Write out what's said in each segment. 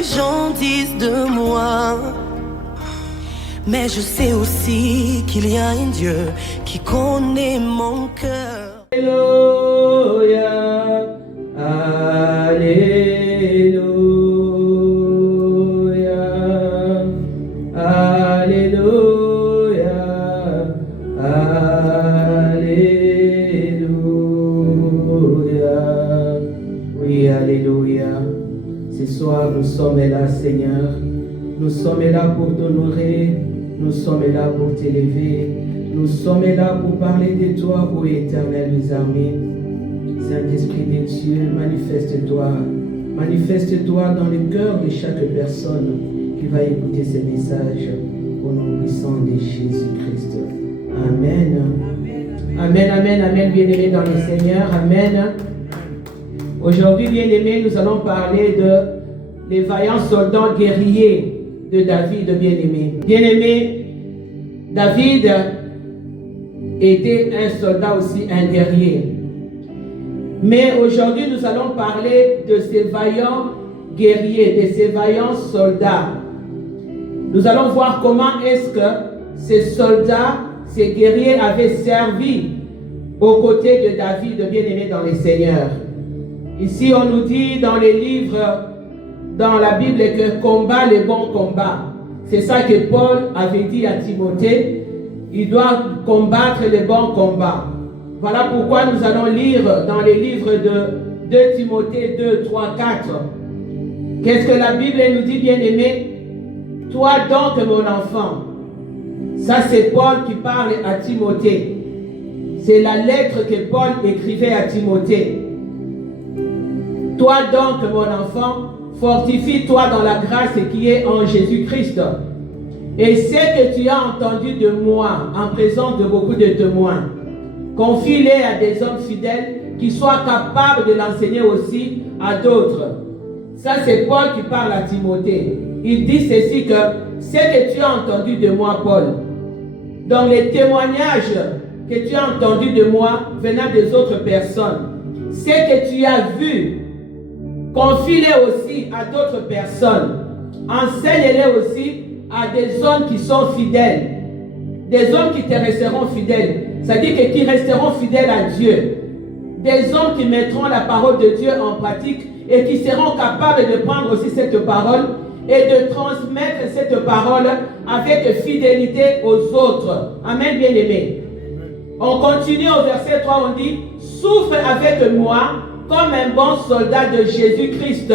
les gens disent de moi. Mais je sais aussi qu'il y a un Dieu qui connaît mon cœur. Alléluia, Alléluia, Alléluia, Alléluia. Oui, Alléluia. Ce soir, nous sommes là, Seigneur. Nous sommes là pour t'honorer. Nous sommes là pour t'élever. Nous sommes là pour parler de toi, ô Éternel des armées. Saint-Esprit de Dieu, manifeste-toi. Manifeste-toi dans le cœur de chaque personne qui va écouter ce message au nom puissant de Jésus-Christ. Amen. Amen, amen, amen, bien-aimés dans le Seigneur. Amen. Aujourd'hui, bien-aimés, nous allons parler de les vaillants soldats guerriers de David, bien-aimé. Bien-aimé, David était un soldat aussi, un guerrier. Mais aujourd'hui, nous allons parler de ces vaillants guerriers, de ces vaillants soldats. Nous allons voir comment est-ce que ces soldats, ces guerriers avaient servi aux côtés de David, bien-aimé dans les seigneurs. Ici, on nous dit dans les livres, dans la Bible, que combat le bon combat. C'est ça que Paul avait dit à Timothée. Il doit combattre le bon combat. Voilà pourquoi nous allons lire dans les livres de 2 Timothée 2, 3, 4. Qu'est-ce que la Bible nous dit, bien-aimé? Toi donc, mon enfant. Ça, c'est Paul qui parle à Timothée. C'est la lettre que Paul écrivait à Timothée. Toi donc, mon enfant, fortifie-toi dans la grâce qui est en Jésus-Christ. Et ce que tu as entendu de moi en présence de beaucoup de témoins, confie-les à des hommes fidèles qui soient capables de l'enseigner aussi à d'autres. Ça, c'est Paul qui parle à Timothée. Il dit ceci que ce que tu as entendu de moi, Paul, dans les témoignages que tu as entendus de moi venant des autres personnes, ce que tu as vu, confie-les aussi à d'autres personnes. Enseigne-les aussi à des hommes qui sont fidèles. Des hommes qui te resteront fidèles. C'est-à-dire qui resteront fidèles à Dieu. Des hommes qui mettront la parole de Dieu en pratique et qui seront capables de prendre aussi cette parole et de transmettre cette parole avec fidélité aux autres. Amen, bien-aimés. On continue au verset 3, on dit « Souffre avec moi comme un bon soldat de Jésus-Christ. »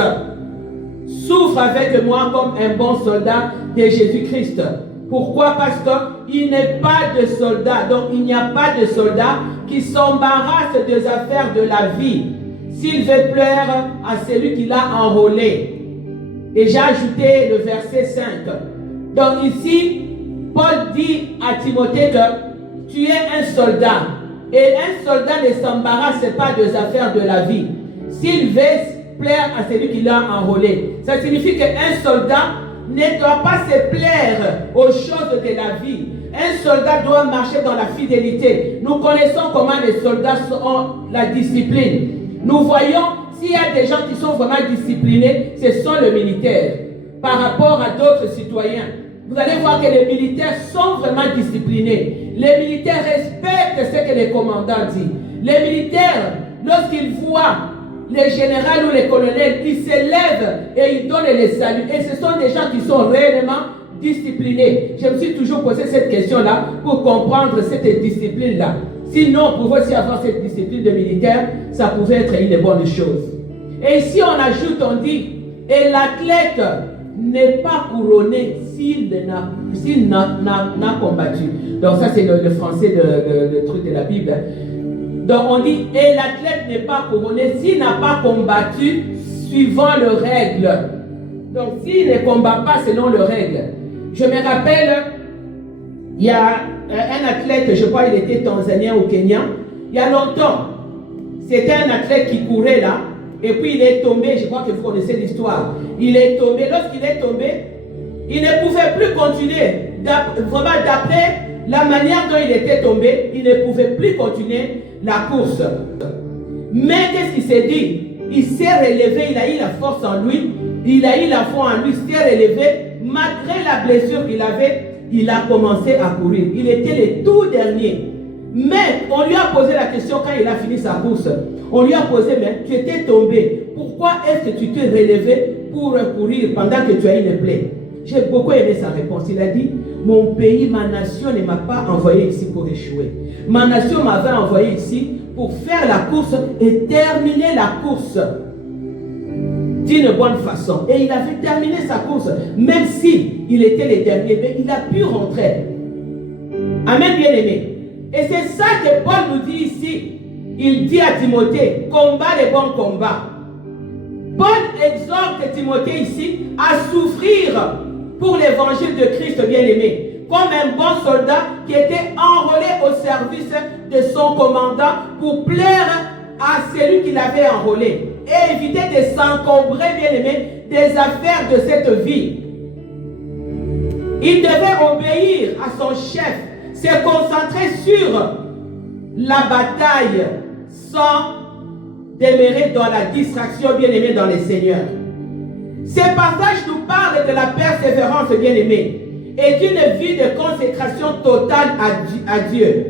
Souffre avec moi comme un bon soldat de Jésus-Christ. Pourquoi? Parce qu'il n'est pas de soldat. Donc il n'y a pas de soldat qui s'embarrasse des affaires de la vie s'il veut plaire à celui qui l'a enrôlé. Et j'ai ajouté le verset 5. Donc ici, Paul dit à Timothée que tu es un soldat. Et un soldat ne s'embarrasse pas des affaires de la vie s'il veut plaire à celui qui l'a enrôlé. Ça signifie qu'un soldat ne doit pas se plaire aux choses de la vie. Un soldat doit marcher dans la fidélité. Nous connaissons comment les soldats ont la discipline. Nous voyons s'il y a des gens qui sont vraiment disciplinés, ce sont les militaires par rapport à d'autres citoyens. Vous allez voir que les militaires sont vraiment disciplinés. Les militaires respectent ce que les commandants disent. Les militaires, lorsqu'ils voient les généraux ou les colonels, ils se lèvent et ils donnent les saluts. Et ce sont des gens qui sont réellement disciplinés. Je me suis toujours posé cette question-là pour comprendre cette discipline-là. Sinon, on pouvait aussi avoir cette discipline de militaire, ça pouvait être une bonne chose. Et ici, on ajoute, on dit, et l'athlète n'est pas couronné s'il n'a combattu. Donc ça, c'est le français, le truc de la Bible. Donc on dit, et l'athlète n'est pas couronné s'il n'a pas combattu suivant les règles. Donc s'il ne combat pas selon les règles. Je me rappelle, il y a un athlète, je crois il était tanzanien ou kenyan, il y a longtemps. C'était un athlète qui courait là, et puis il est tombé, je crois que vous connaissez l'histoire. Il est tombé, lorsqu'il est tombé, il ne pouvait plus continuer. Vraiment d'après la manière dont il était tombé, il ne pouvait plus continuer la course. Mais qu'est-ce qu'il s'est dit? Il s'est relevé, il a eu la force en lui il a eu la foi en lui, s'est relevé, malgré la blessure qu'il avait, il a commencé à courir. Il était le tout dernier. Mais on lui a posé la question quand il a fini sa course. On lui a posé, mais tu étais tombé. Pourquoi est-ce que tu t'es relevé pour courir pendant que tu as une plaie? J'ai beaucoup aimé sa réponse. Il a dit, mon pays, ma nation ne m'a pas envoyé ici pour échouer. Ma nation m'avait envoyé ici pour faire la course et terminer la course d'une bonne façon. Et il avait terminé sa course, même si il était le dernier, mais il a pu rentrer. Amen, bien-aimé. Et c'est ça que Paul nous dit ici. Il dit à Timothée, combat les bons combats. Paul exhorte Timothée ici à souffrir pour l'évangile de Christ bien-aimé, comme un bon soldat qui était enrôlé au service de son commandant pour plaire à celui qui l'avait enrôlé et éviter de s'encombrer, bien-aimé, des affaires de cette vie. Il devait obéir à son chef, se concentrer sur la bataille sans demeurer dans la distraction, bien-aimé, dans les seigneurs. Ces passages nous parlent de la persévérance, bien-aimé, et d'une vie de consécration totale à Dieu.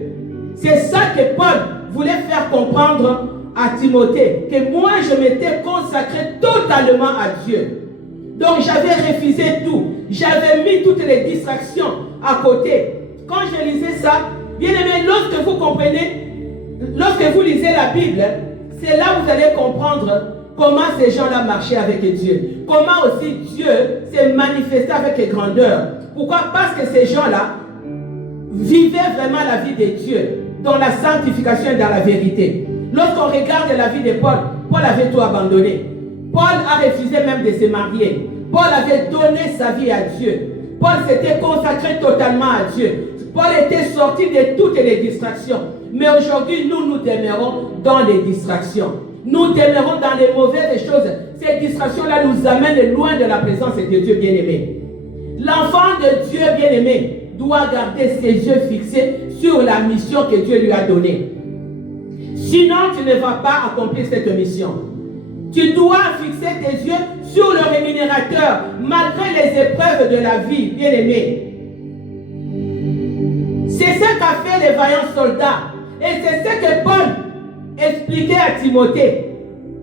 C'est ça que Paul voulait faire comprendre à Timothée, que moi je m'étais consacré totalement à Dieu. Donc j'avais refusé tout, j'avais mis toutes les distractions à côté. Quand je lisais ça, bien-aimé, lorsque vous comprenez, lorsque vous lisez la Bible, c'est là que vous allez comprendre comment ces gens-là marchaient avec Dieu. Comment aussi Dieu s'est manifesté avec grandeur. Pourquoi? Parce que ces gens-là vivaient vraiment la vie de Dieu, dans la sanctification et dans la vérité. Lorsqu'on regarde la vie de Paul, Paul avait tout abandonné. Paul a refusé même de se marier. Paul avait donné sa vie à Dieu. Paul s'était consacré totalement à Dieu. Paul était sorti de toutes les distractions. Mais aujourd'hui, nous demeurons dans les distractions. Nous demeurons dans les mauvaises choses. Ces distractions-là nous amènent loin de la présence de Dieu bien-aimé. L'enfant de Dieu bien-aimé doit garder ses yeux fixés sur la mission que Dieu lui a donnée. Sinon, tu ne vas pas accomplir cette mission. Tu dois fixer tes yeux sur le rémunérateur, malgré les épreuves de la vie, bien-aimé. C'est ce qu'a fait les vaillants soldats. Et c'est ce que Paul expliquait à Timothée.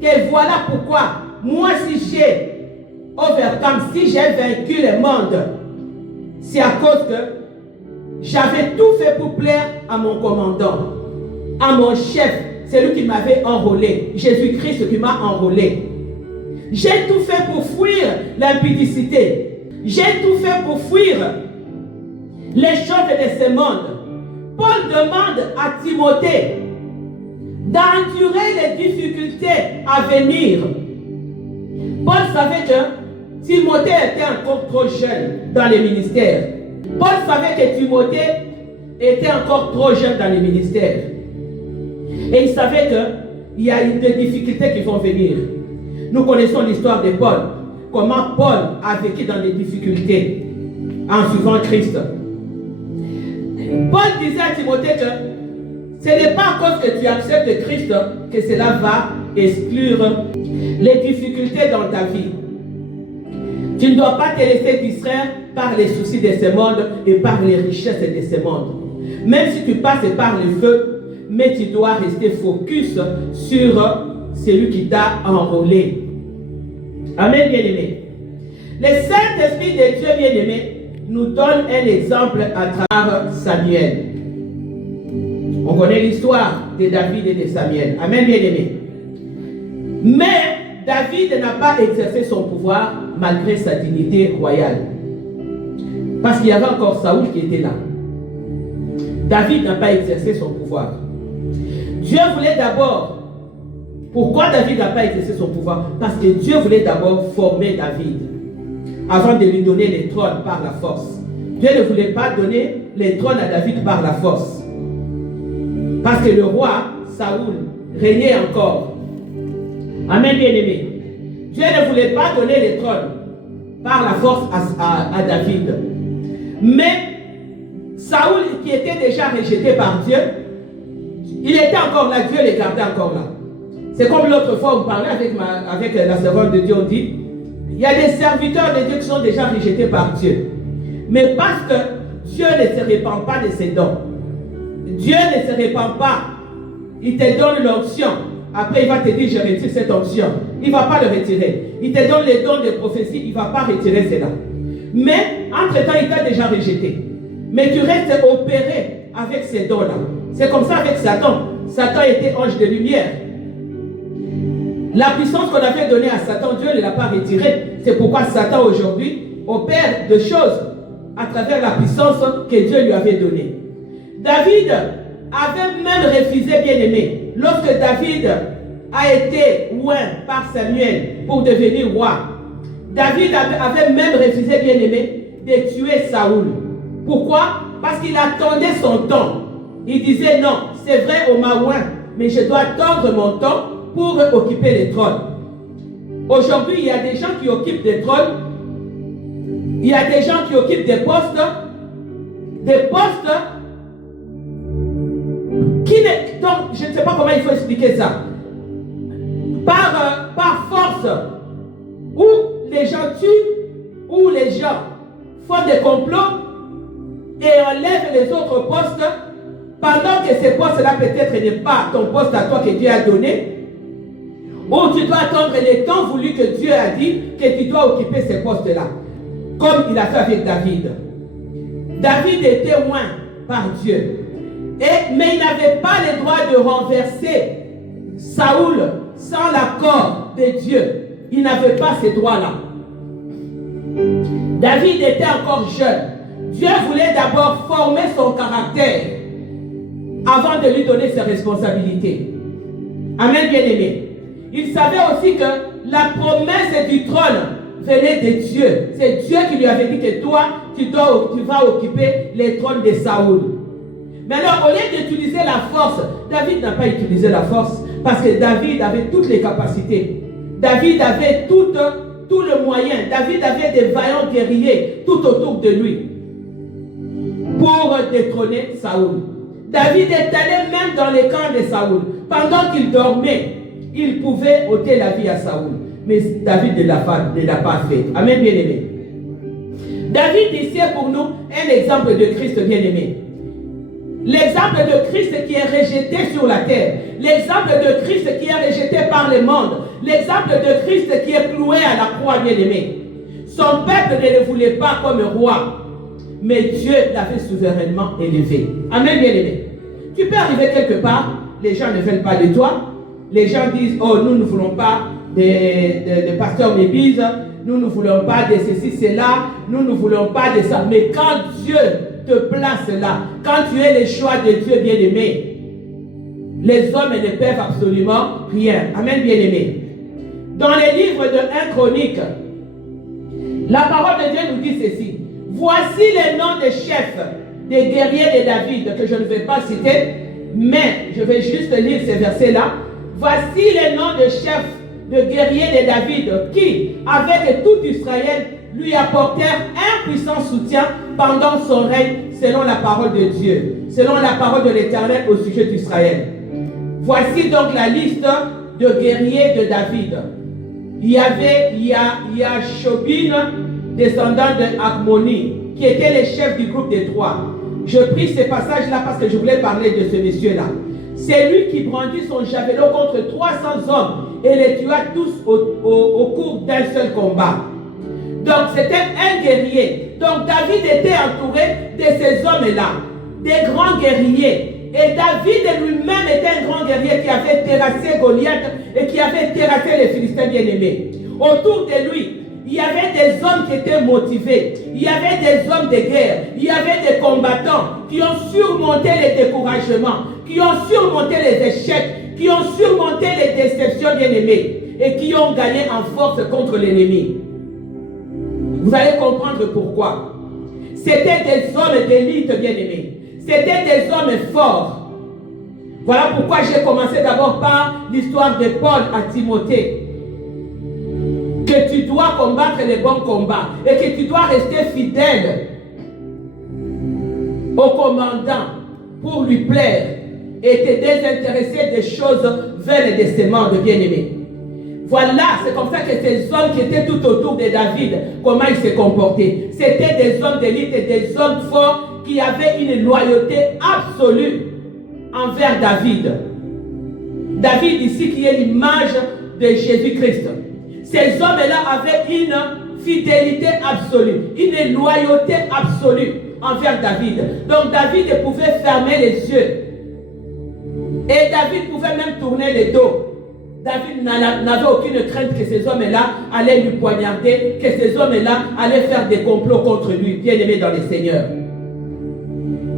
Que voilà pourquoi, moi si j'ai overcome, si j'ai vaincu le monde, c'est à cause que j'avais tout fait pour plaire à mon commandant, à mon chef, c'est lui qui m'avait enrôlé, Jésus-Christ qui m'a enrôlé. J'ai tout fait pour fuir l'impudicité. J'ai tout fait pour fuir les choses de ce monde. Paul demande à Timothée d'endurer les difficultés à venir. Paul savait que Timothée était encore trop jeune dans les ministères. Paul savait que Timothée était encore trop jeune dans les ministères. Et il savait qu'il y a des difficultés qui vont venir. Nous connaissons l'histoire de Paul. Comment Paul a vécu dans les difficultés en suivant Christ. Paul disait à Timothée que ce n'est pas à cause que tu acceptes Christ que cela va exclure les difficultés dans ta vie. Tu ne dois pas te laisser distraire par les soucis de ce monde et par les richesses de ce monde. Même si tu passes par le feu, mais tu dois rester focus sur celui qui t'a enrôlé. Amen, bien-aimé. Le Saint-Esprit de Dieu, bien-aimé, nous donne un exemple à travers Samuel. On connaît l'histoire de David et de Samuel. Amen, bien-aimé. Mais David n'a pas exercé son pouvoir malgré sa dignité royale. Parce qu'il y avait encore Saoul qui était là. David n'a pas exercé son pouvoir. Dieu voulait d'abord... Pourquoi David n'a pas exercé son pouvoir? Parce que Dieu voulait d'abord former David avant de lui donner les trônes par la force. Dieu ne voulait pas donner les trônes à David par la force. Parce que le roi Saoul régnait encore. Amen, bien-aimé. Dieu ne voulait pas donner les trônes par la force à David. Mais Saoul, qui était déjà rejeté par Dieu, il était encore là, Dieu le gardait encore là. C'est comme l'autre fois, on parlait avec la servante de Dieu, on dit, Il y a des serviteurs de Dieu qui sont déjà rejetés par Dieu. Mais parce que Dieu ne se répand pas de ses dons. Dieu ne se répand pas. Il te donne l'onction. Après, il va te dire, je retire cette onction. Il ne va pas le retirer. Il te donne les dons de prophétie. Il ne va pas retirer cela. Mais, entre-temps, il t'a déjà rejeté. Mais tu restes opéré avec ces dons-là. C'est comme ça avec Satan. Satan était ange de lumière. La puissance qu'on avait donnée à Satan, Dieu ne l'a pas retirée. C'est pourquoi Satan aujourd'hui opère de choses à travers la puissance que Dieu lui avait donnée. David avait même refusé, bien aimé, lorsque David a été oint par Samuel pour devenir roi. David avait même refusé, bien aimé, de tuer Saoul. Pourquoi? Parce qu'il attendait son temps. Il disait non, c'est vrai, on m'a oint, mais je dois attendre mon temps pour occuper les trônes. Aujourd'hui, il y a des gens qui occupent des trônes. Il y a des gens qui occupent des postes qui ne... Donc, je ne sais pas comment il faut expliquer ça. Par force, où les gens tuent, où les gens font des complots et enlèvent les autres postes, pendant que ces postes-là peut-être n'est pas ton poste à toi que Dieu a donné, ou tu dois attendre le temps voulu que Dieu a dit que tu dois occuper ces postes-là. Comme il a fait avec David. David était loin par Dieu. Mais il n'avait pas le droit de renverser Saoul sans l'accord de Dieu. Il n'avait pas ces droits-là. David était encore jeune. Dieu voulait d'abord former son caractère avant de lui donner ses responsabilités. Amen, bien-aimé. Il savait aussi que la promesse du trône venait de Dieu. C'est Dieu qui lui avait dit que toi, tu vas occuper les trônes de Saoul. Maintenant, au lieu d'utiliser la force, David n'a pas utilisé la force parce que David avait toutes les capacités. David avait tout le moyen. David avait des vaillants guerriers tout autour de lui pour détrôner Saoul. David est allé même dans les camps de Saoul. Pendant qu'il dormait, il pouvait ôter la vie à Saoul. Mais David ne l'a pas fait. Amen, bien-aimé. David ici est pour nous un exemple de Christ bien-aimé. L'exemple de Christ qui est rejeté sur la terre. L'exemple de Christ qui est rejeté par le monde. L'exemple de Christ qui est cloué à la croix, bien-aimé. Son peuple ne le voulait pas comme roi. Mais Dieu l'avait souverainement élevé. Amen, bien-aimé. Tu peux arriver quelque part, les gens ne veulent pas de toi. Les gens disent, oh, nous ne voulons pas de pasteur Mébise, nous ne voulons pas de ceci, cela, nous ne voulons pas de ça. Mais quand Dieu te place là, quand tu es le choix de Dieu bien-aimé, les hommes ne peuvent absolument rien. Amen, bien-aimé. Dans les livres de 1 Chronique, la parole de Dieu nous dit ceci. Voici les noms des chefs, des guerriers de David, que je ne vais pas citer, mais je vais juste lire ces versets-là. Voici les noms des chefs, de guerriers de David, qui, avec tout Israël, lui apportèrent un puissant soutien pendant son règne, selon la parole de Dieu, selon la parole de l'Éternel au sujet d'Israël. Voici donc la liste de guerriers de David. Il y avait Yashobin, descendant de Akmoni, qui était le chef du groupe des trois. Je pris ces passages-là parce que je voulais parler de ce monsieur-là. C'est lui qui brandit son javelot contre 300 hommes et les tua tous au cours d'un seul combat. Donc c'était un guerrier. Donc David était entouré de ces hommes-là, des grands guerriers. Et David lui-même était un grand guerrier qui avait terrassé Goliath et qui avait terrassé les Philistins bien-aimés. Autour de lui, il y avait des hommes qui étaient motivés. Il y avait des hommes de guerre. Il y avait des combattants qui ont surmonté les découragements, qui ont surmonté les échecs, qui ont surmonté les déceptions bien-aimées et qui ont gagné en force contre l'ennemi. Vous allez comprendre pourquoi. C'était des hommes d'élite bien-aimés. C'était des hommes forts. Voilà pourquoi j'ai commencé d'abord par l'histoire de Paul à Timothée. Que tu dois combattre les bons combats et que tu dois rester fidèle au commandant pour lui plaire et te désintéresser des choses vaines et de ses membres bien-aimés. Voilà, c'est comme ça que ces hommes qui étaient tout autour de David, comment ils se comportaient. C'était des hommes d'élite et des hommes forts qui avaient une loyauté absolue envers David. David ici qui est l'image de Jésus-Christ. Ces hommes-là avaient une fidélité absolue, une loyauté absolue envers David. Donc David pouvait fermer les yeux. Et David pouvait même tourner le dos. David n'avait aucune crainte que ces hommes-là allaient lui poignarder, que ces hommes-là allaient faire des complots contre lui, bien-aimé dans le Seigneur.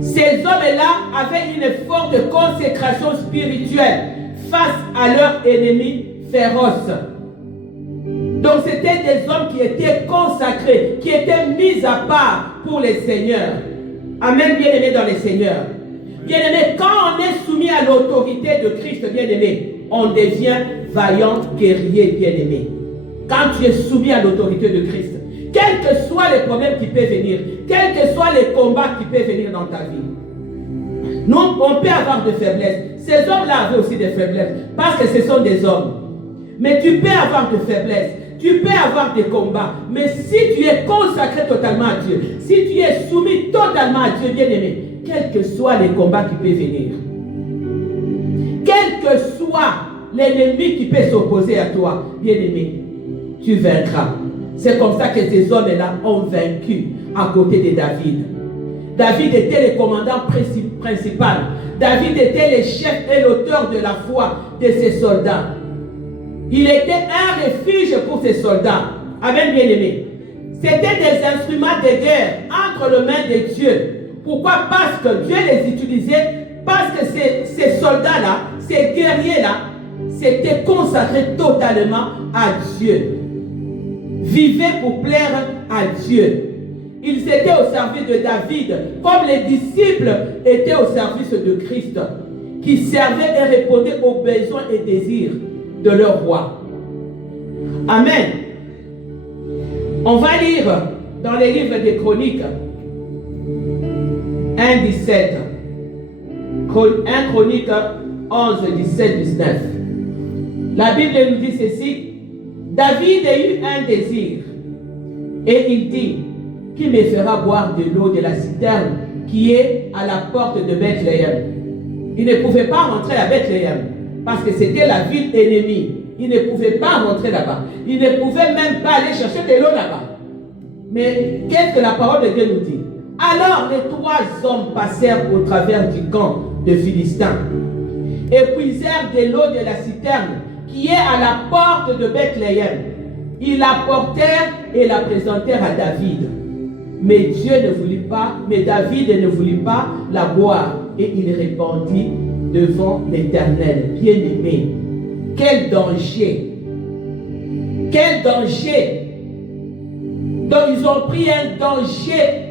Ces hommes-là avaient une forte consécration spirituelle face à leurs ennemis féroces. Donc c'était des hommes qui étaient consacrés, qui étaient mis à part pour les seigneurs. Amen, bien-aimé dans les seigneurs. Bien-aimé, quand on est soumis à l'autorité de Christ, bien-aimé, on devient vaillant guerrier, bien-aimé. Quand tu es soumis à l'autorité de Christ, quels que soient les problèmes qui peuvent venir, quels que soient les combats qui peuvent venir dans ta vie, nous, on peut avoir des faiblesses. Ces hommes-là avaient aussi des faiblesses, parce que ce sont des hommes. Mais tu peux avoir des faiblesses, tu peux avoir des combats, mais si tu es consacré totalement à Dieu, si tu es soumis totalement à Dieu, bien-aimé, quels que soient les combats qui peuvent venir, quel que soit l'ennemi qui peut s'opposer à toi, bien-aimé, tu vaincras. C'est comme ça que ces hommes-là ont vaincu à côté de David. David était le commandant principal. David était le chef et l'auteur de la foi de ses soldats. Il était un refuge pour ses soldats. Amen, bien-aimé. C'était des instruments de guerre entre les mains de Dieu. Pourquoi? Parce que Dieu les utilisait. Parce que ces soldats-là, ces guerriers-là, s'étaient consacrés totalement à Dieu. Vivaient pour plaire à Dieu. Ils étaient au service de David, comme les disciples étaient au service de Christ, qui servaient et répondaient aux besoins et désirs de leur roi. Amen. On va lire dans les livres des Chroniques 1, 17. 1 Chronique 11, 17, 19. La Bible nous dit ceci. David a eu un désir et il dit: qui me fera boire de l'eau de la citerne qui est à la porte de Bethléem. Il ne pouvait pas rentrer à Bethléem parce que c'était la ville ennemie. Il ne pouvait pas rentrer là-bas. Il ne pouvait même pas aller chercher de l'eau là-bas. Mais qu'est-ce que la parole de Dieu nous dit? Alors les trois hommes passèrent au travers du camp de Philistins et puisèrent de l'eau de la citerne qui est à la porte de Bethléem. Ils l'apportèrent et la présentèrent à David. Mais Dieu ne voulut pas, mais David ne voulut pas la boire. Et il répondit devant l'Éternel. Bien-aimé, quel danger! Quel danger! Donc ils ont pris un danger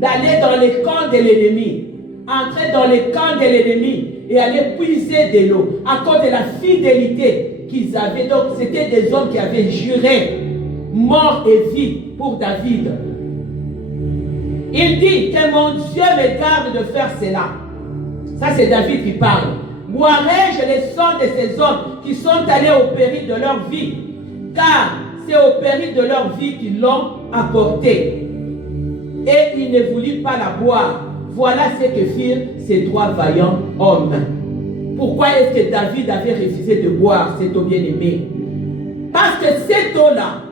d'aller dans les camps de l'ennemi, entrer dans les camps de l'ennemi et aller puiser de l'eau à cause de la fidélité qu'ils avaient. Donc c'était des hommes qui avaient juré mort et vie pour David. Il dit que mon Dieu me garde de faire cela. Ça c'est David qui parle. Boirai-je le sang de ces hommes qui sont allés au péril de leur vie, car c'est au péril de leur vie qu'ils l'ont apporté. Et il ne voulut pas la boire. Voilà ce que firent ces trois vaillants hommes. Pourquoi est-ce que David avait refusé de boire cette eau bien-aimée? Parce que cette eau-là,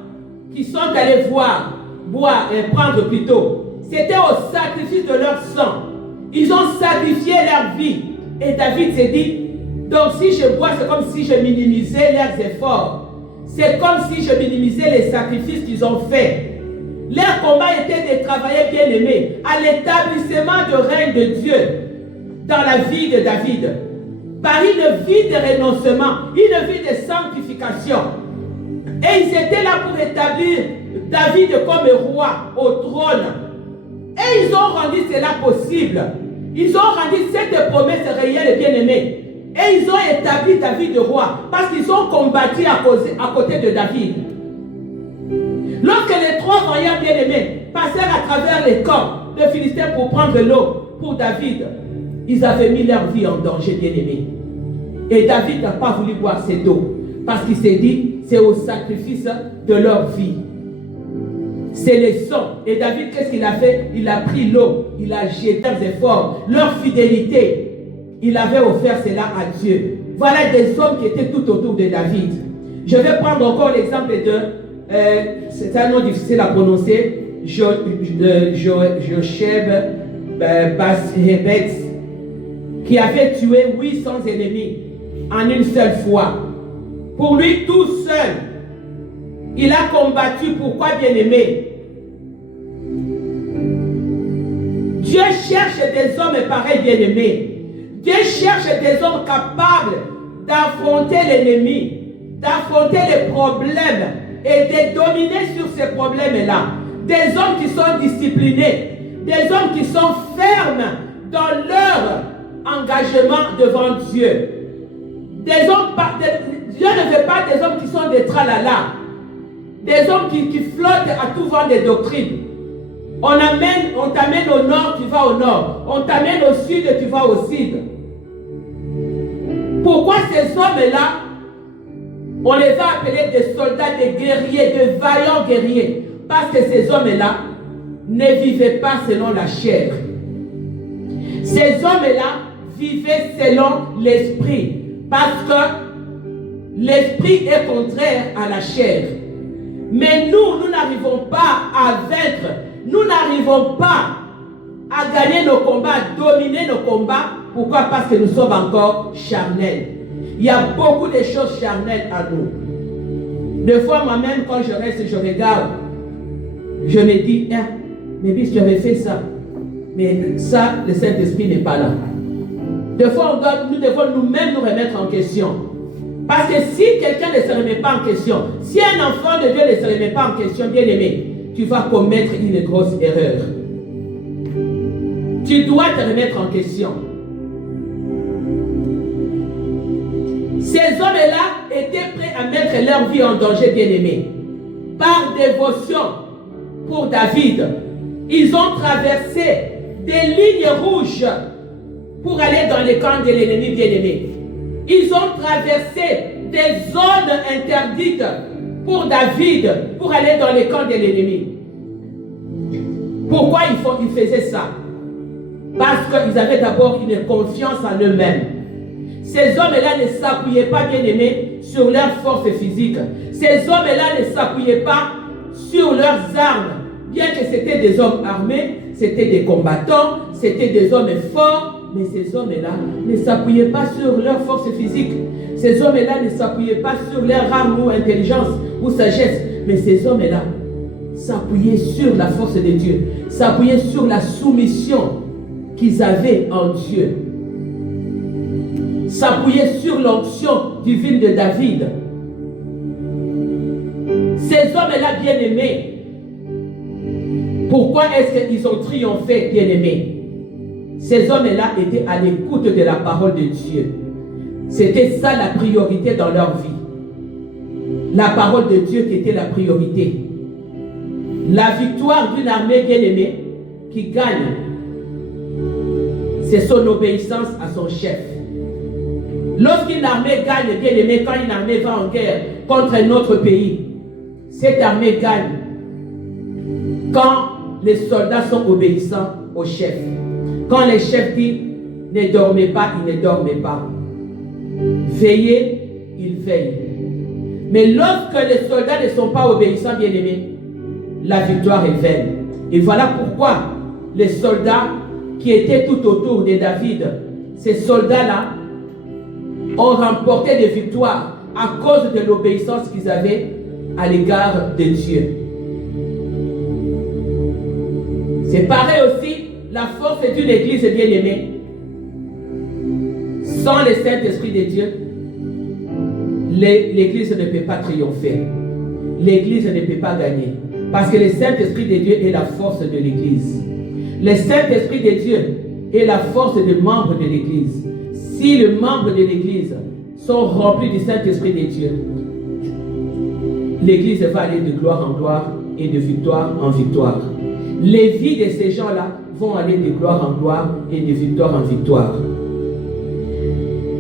qui sont allés boire et prendre plutôt, c'était au sacrifice de leur sang. Ils ont sacrifié leur vie. Et David s'est dit, donc si je bois, c'est comme si je minimisais leurs efforts. C'est comme si je minimisais les sacrifices qu'ils ont faits. Leur combat était de travailler bien-aimé à l'établissement du règne de Dieu dans la vie de David. Par une vie de renoncement, une vie de sanctification. Et ils étaient là pour établir David comme roi au trône. Et ils ont rendu cela possible. Ils ont rendu cette promesse réelle et bien-aimée. Et ils ont établi David roi parce qu'ils ont combattu à côté de David. Lorsque les trois vaillants bien-aimés passèrent à travers les camps de Philistins pour prendre l'eau pour David, ils avaient mis leur vie en danger, bien-aimés. Et David n'a pas voulu boire cette eau Parce qu'il s'est dit, c'est au sacrifice de leur vie. C'est le sang. Et David, qu'est-ce qu'il a fait? Il a pris l'eau, il a jeté leurs efforts, leur fidélité. Il avait offert cela à Dieu. Voilà des hommes qui étaient tout autour de David. Je vais prendre encore l'exemple de, c'est un nom difficile à prononcer, Josheb Bashebet, qui avait tué 800 ennemis en une seule fois. Pour lui tout seul, il a combattu. Pourquoi, bien-aimé? Dieu cherche des hommes pareils, bien-aimés. Dieu cherche des hommes capables d'affronter l'ennemi, d'affronter les problèmes et de dominer sur ces problèmes-là. Des hommes qui sont disciplinés, des hommes qui sont fermes dans leur engagement devant Dieu. Des hommes, Dieu ne veut pas des hommes qui sont des tralala, des hommes qui flottent à tout vent des doctrines. On t'amène au nord, tu vas au nord. On t'amène au sud, tu vas au sud. Pourquoi ces hommes-là, on les a appelés des soldats, des guerriers, de vaillants guerriers? Parce que ces hommes-là ne vivaient pas selon la chair. Ces hommes-là vivaient selon l'esprit. Parce que l'esprit est contraire à la chair. Mais nous n'arrivons pas à vaincre. Nous n'arrivons pas à gagner nos combats, à dominer nos combats. Pourquoi? Parce que nous sommes encore charnels. Il y a beaucoup de choses charnelles à nous. Des fois, moi-même, quand je reste et je regarde, je me dis, mais bis, tu avais fait ça. Mais ça, le Saint-Esprit n'est pas là. Des fois, nous devons nous-mêmes nous remettre en question. Parce que si quelqu'un ne se remet pas en question, si un enfant de Dieu ne se remet pas en question, bien aimé, tu vas commettre une grosse erreur. Tu dois te remettre en question. Ces hommes-là étaient prêts à mettre leur vie en danger, bien aimé. Par dévotion pour David, ils ont traversé des lignes rouges pour aller dans les camps de l'ennemi, bien aimé. Ils ont traversé des zones interdites pour David, pour aller dans les camps de l'ennemi. Pourquoi ils faisaient ça? Parce qu'ils avaient d'abord une confiance en eux-mêmes. Ces hommes-là ne s'appuyaient pas, bien aimés, sur leurs forces physiques. Ces hommes-là ne s'appuyaient pas sur leurs armes. Bien que c'était des hommes armés, c'était des combattants, c'était des hommes forts, mais ces hommes-là ne s'appuyaient pas sur leurs forces physiques. Ces hommes-là ne s'appuyaient pas sur leur arme ou intelligence ou sagesse, mais ces hommes-là s'appuyaient sur la force de Dieu, s'appuyaient sur la soumission qu'ils avaient en Dieu, s'appuyaient sur l'onction divine de David. Ces hommes-là, bien-aimés, pourquoi est-ce qu'ils ont triomphé, bien-aimés? Ces hommes-là étaient à l'écoute de la parole de Dieu. C'était ça la priorité dans leur vie. La parole de Dieu qui était la priorité. La victoire d'une armée bien-aimée qui gagne, c'est son obéissance à son chef. Lorsqu'une armée gagne, bien-aimé, quand une armée va en guerre contre un autre pays, cette armée gagne quand les soldats sont obéissants au chef. Quand le chef dit ne dormez pas, il ne dormait pas. Veillez, il veille. Mais lorsque les soldats ne sont pas obéissants, bien-aimés, la victoire est vaine. Et voilà pourquoi les soldats qui étaient tout autour de David, ces soldats-là, ont remporté des victoires à cause de l'obéissance qu'ils avaient à l'égard de Dieu. C'est pareil aussi, la force d'une église bien-aimée. Sans le Saint-Esprit de Dieu, l'église ne peut pas triompher. L'église ne peut pas gagner. Parce que le Saint-Esprit de Dieu est la force de l'église. Le Saint-Esprit de Dieu est la force des membres de l'église. Si les membres de l'église sont remplis du Saint-Esprit de Dieu, l'église va aller de gloire en gloire et de victoire en victoire. Les vies de ces gens-là vont aller de gloire en gloire et de victoire en victoire.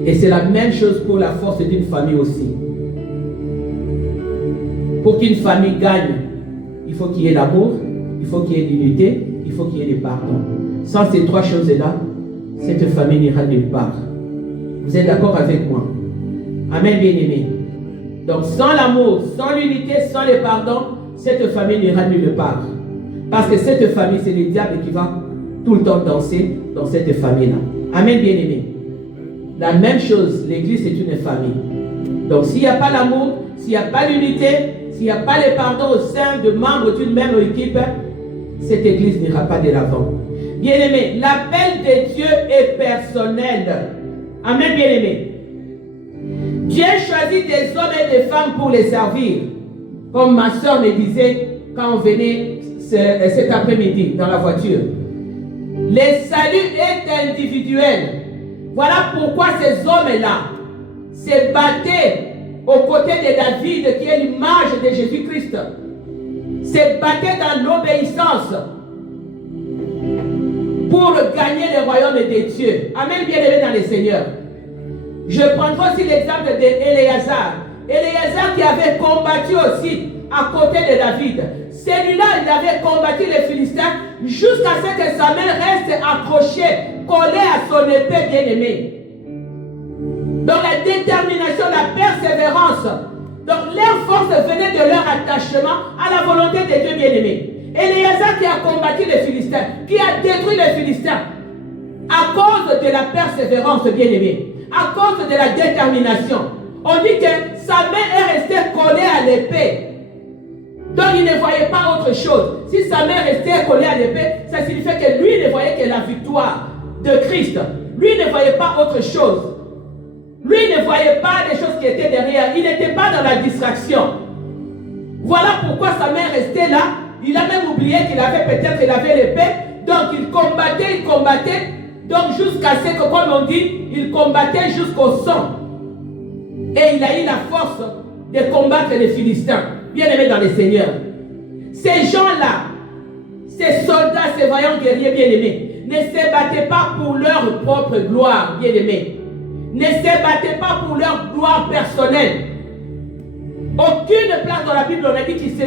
Et c'est la même chose pour la force d'une famille aussi. pour qu'une famille gagne, il faut qu'il y ait l'amour, il faut qu'il y ait l'unité, il faut qu'il y ait le pardon. Sans ces trois choses-là, cette famille n'ira nulle part. Vous êtes d'accord avec moi? Amen, bien-aimés. Donc, sans l'amour, sans l'unité, sans le pardon, cette famille n'ira nulle part. Parce que cette famille, c'est le diable qui va tout le temps danser dans cette famille-là. Amen, bien-aimés. La même chose, l'église est une famille. Donc, s'il n'y a pas l'amour, s'il n'y a pas l'unité, s'il n'y a pas le pardon au sein de membres d'une même équipe, cette église n'ira pas de l'avant. Bien-aimés, l'appel de Dieu est personnel. Amen, bien-aimés. Dieu choisit des hommes et des femmes pour les servir. Comme ma soeur me disait quand on venait cet après-midi dans la voiture. Le salut est individuel. Voilà pourquoi ces hommes-là se battaient aux côtés de David, qui est l'image de Jésus-Christ. Se battaient dans l'obéissance pour gagner le royaume de Dieu. Amen, bien-aimés dans le Seigneur. Je prendrai aussi l'exemple d'Éléazar. Éléazar qui avait combattu aussi à côté de David. Celui-là, il avait combattu les Philistins jusqu'à ce que sa main reste accrochée, collée à son épée bien-aimée. Donc la détermination, la persévérance. Donc leur force venait de leur attachement à la volonté de Dieu bien-aimé. Éléazar qui a combattu les Philistins, qui a détruit les Philistins à cause de la persévérance bien-aimée, à cause de la détermination. On dit que sa main est restée collée à l'épée. Donc il ne voyait pas autre chose. Si sa main restait collée à l'épée, ça signifiait que lui ne voyait que la victoire de Christ. Lui ne voyait pas autre chose. Lui ne voyait pas les choses qui étaient derrière. Il n'était pas dans la distraction. Voilà pourquoi sa main restait là. Il a même oublié qu'il avait peut-être l'épée. Donc il combattait. Donc jusqu'à ce que, comme on dit, il combattait jusqu'au sang. Et il a eu la force de combattre les Philistins. Bien-aimés dans le Seigneur. Ces gens-là, ces soldats, ces vaillants guerriers bien-aimés, ne se battaient pas pour leur propre gloire, bien-aimés. Ne se battaient pas pour leur gloire personnelle. Aucune place dans la Bible, on a dit qu'ils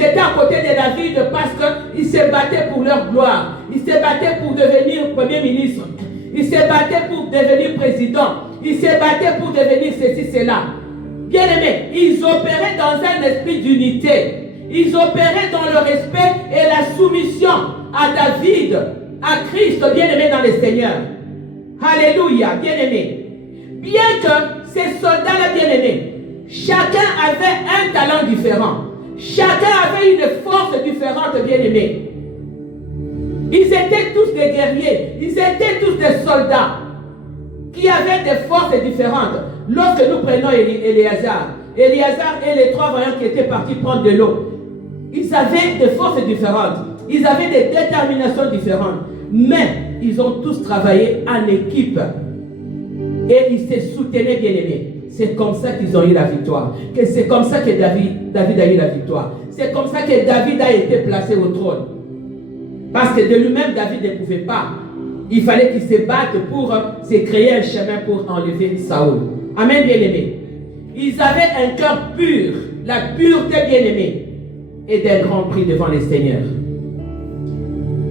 étaient à côté de David parce qu'ils se battaient pour leur gloire. Ils se battaient pour devenir premier ministre. Ils se battaient pour devenir président. Ils se battaient pour devenir ceci, cela. Bien-aimés, ils opéraient dans un esprit d'unité. Ils opéraient dans le respect et la soumission à David, à Christ, bien-aimé dans le Seigneur. Alléluia, bien-aimés. Bien que ces soldats-là, bien-aimés, chacun avait un talent différent. Chacun avait une force différente, bien-aimés. Ils étaient tous des guerriers. Ils étaient tous des soldats qui avaient des forces différentes. Lorsque nous prenons Éléazar et les trois vaillants qui étaient partis prendre de l'eau, ils avaient des forces différentes. Ils avaient des déterminations différentes. Mais ils ont tous travaillé en équipe. Et ils se soutenaient, bien-aimés. C'est comme ça qu'ils ont eu la victoire. C'est comme ça que David a eu la victoire. C'est comme ça que David a été placé au trône. Parce que de lui-même, David ne pouvait pas. Il fallait qu'il se batte pour se créer un chemin pour enlever Saoul. Amen, bien-aimés. Ils avaient un cœur pur, la pureté, bien-aimés, et d'un grand prix devant les seigneurs.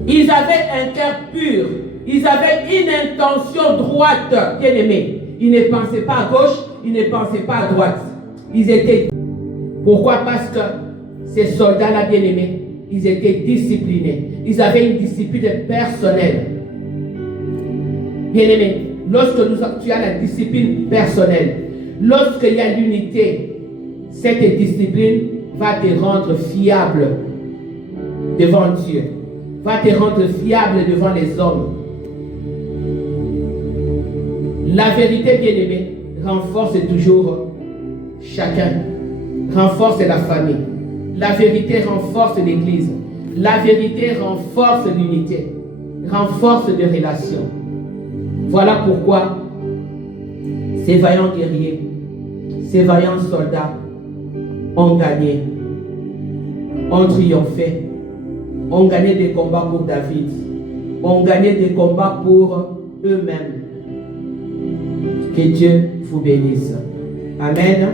Ils avaient un cœur pur. Ils avaient une intention droite, bien-aimés. Ils ne pensaient pas à gauche, ils ne pensaient pas à droite. Ils étaient... Pourquoi? Parce que ces soldats-là, bien-aimés, ils étaient disciplinés. Ils avaient une discipline personnelle. Bien-aimés, lorsque tu as la discipline personnelle, lorsqu'il y a l'unité, cette discipline va te rendre fiable devant Dieu, va te rendre fiable devant les hommes. La vérité, bien-aimée, renforce toujours chacun, renforce la famille. La vérité renforce l'église. La vérité renforce l'unité, renforce les relations. Voilà pourquoi ces vaillants guerriers, ces vaillants soldats ont gagné, ont triomphé, ont gagné des combats pour David, ont gagné des combats pour eux-mêmes. Que Dieu vous bénisse. Amen.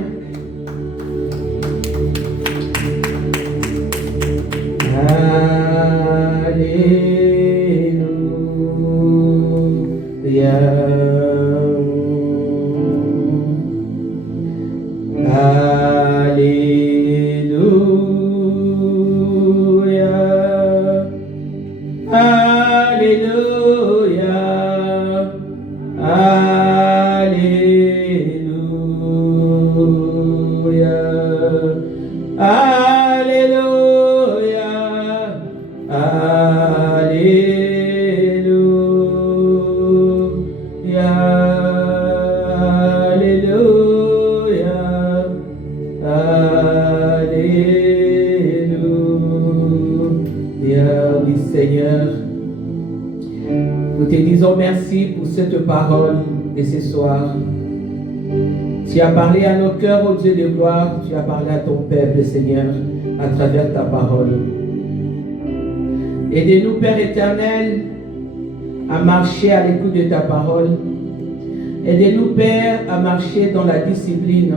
disons merci pour cette parole de ce soir. Tu as parlé à nos cœurs, ô Dieu de gloire. Tu as parlé à ton peuple, Seigneur, à travers ta parole. Aidez-nous, Père éternel, à marcher à l'écoute de ta parole. Aidez-nous, Père, à marcher dans la discipline.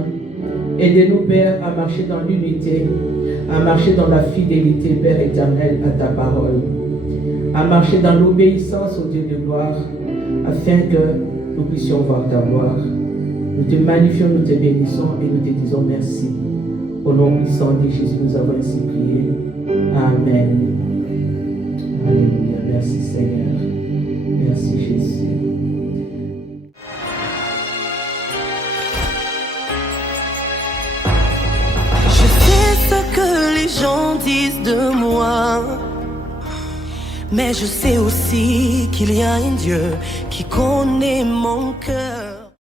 Aidez-nous, Père, à marcher dans l'unité, à marcher dans la fidélité, Père éternel, à ta parole. À marcher dans l'obéissance au Dieu de gloire, afin que nous puissions voir ta gloire. Nous te magnifions, nous te bénissons et nous te disons merci. Au nom puissant de Jésus, nous avons ainsi prié. Amen. Alléluia. Merci Seigneur. Merci Jésus. Je sais ce que les gens disent de moi, mais je sais aussi qu'il y a un Dieu qui connaît mon cœur.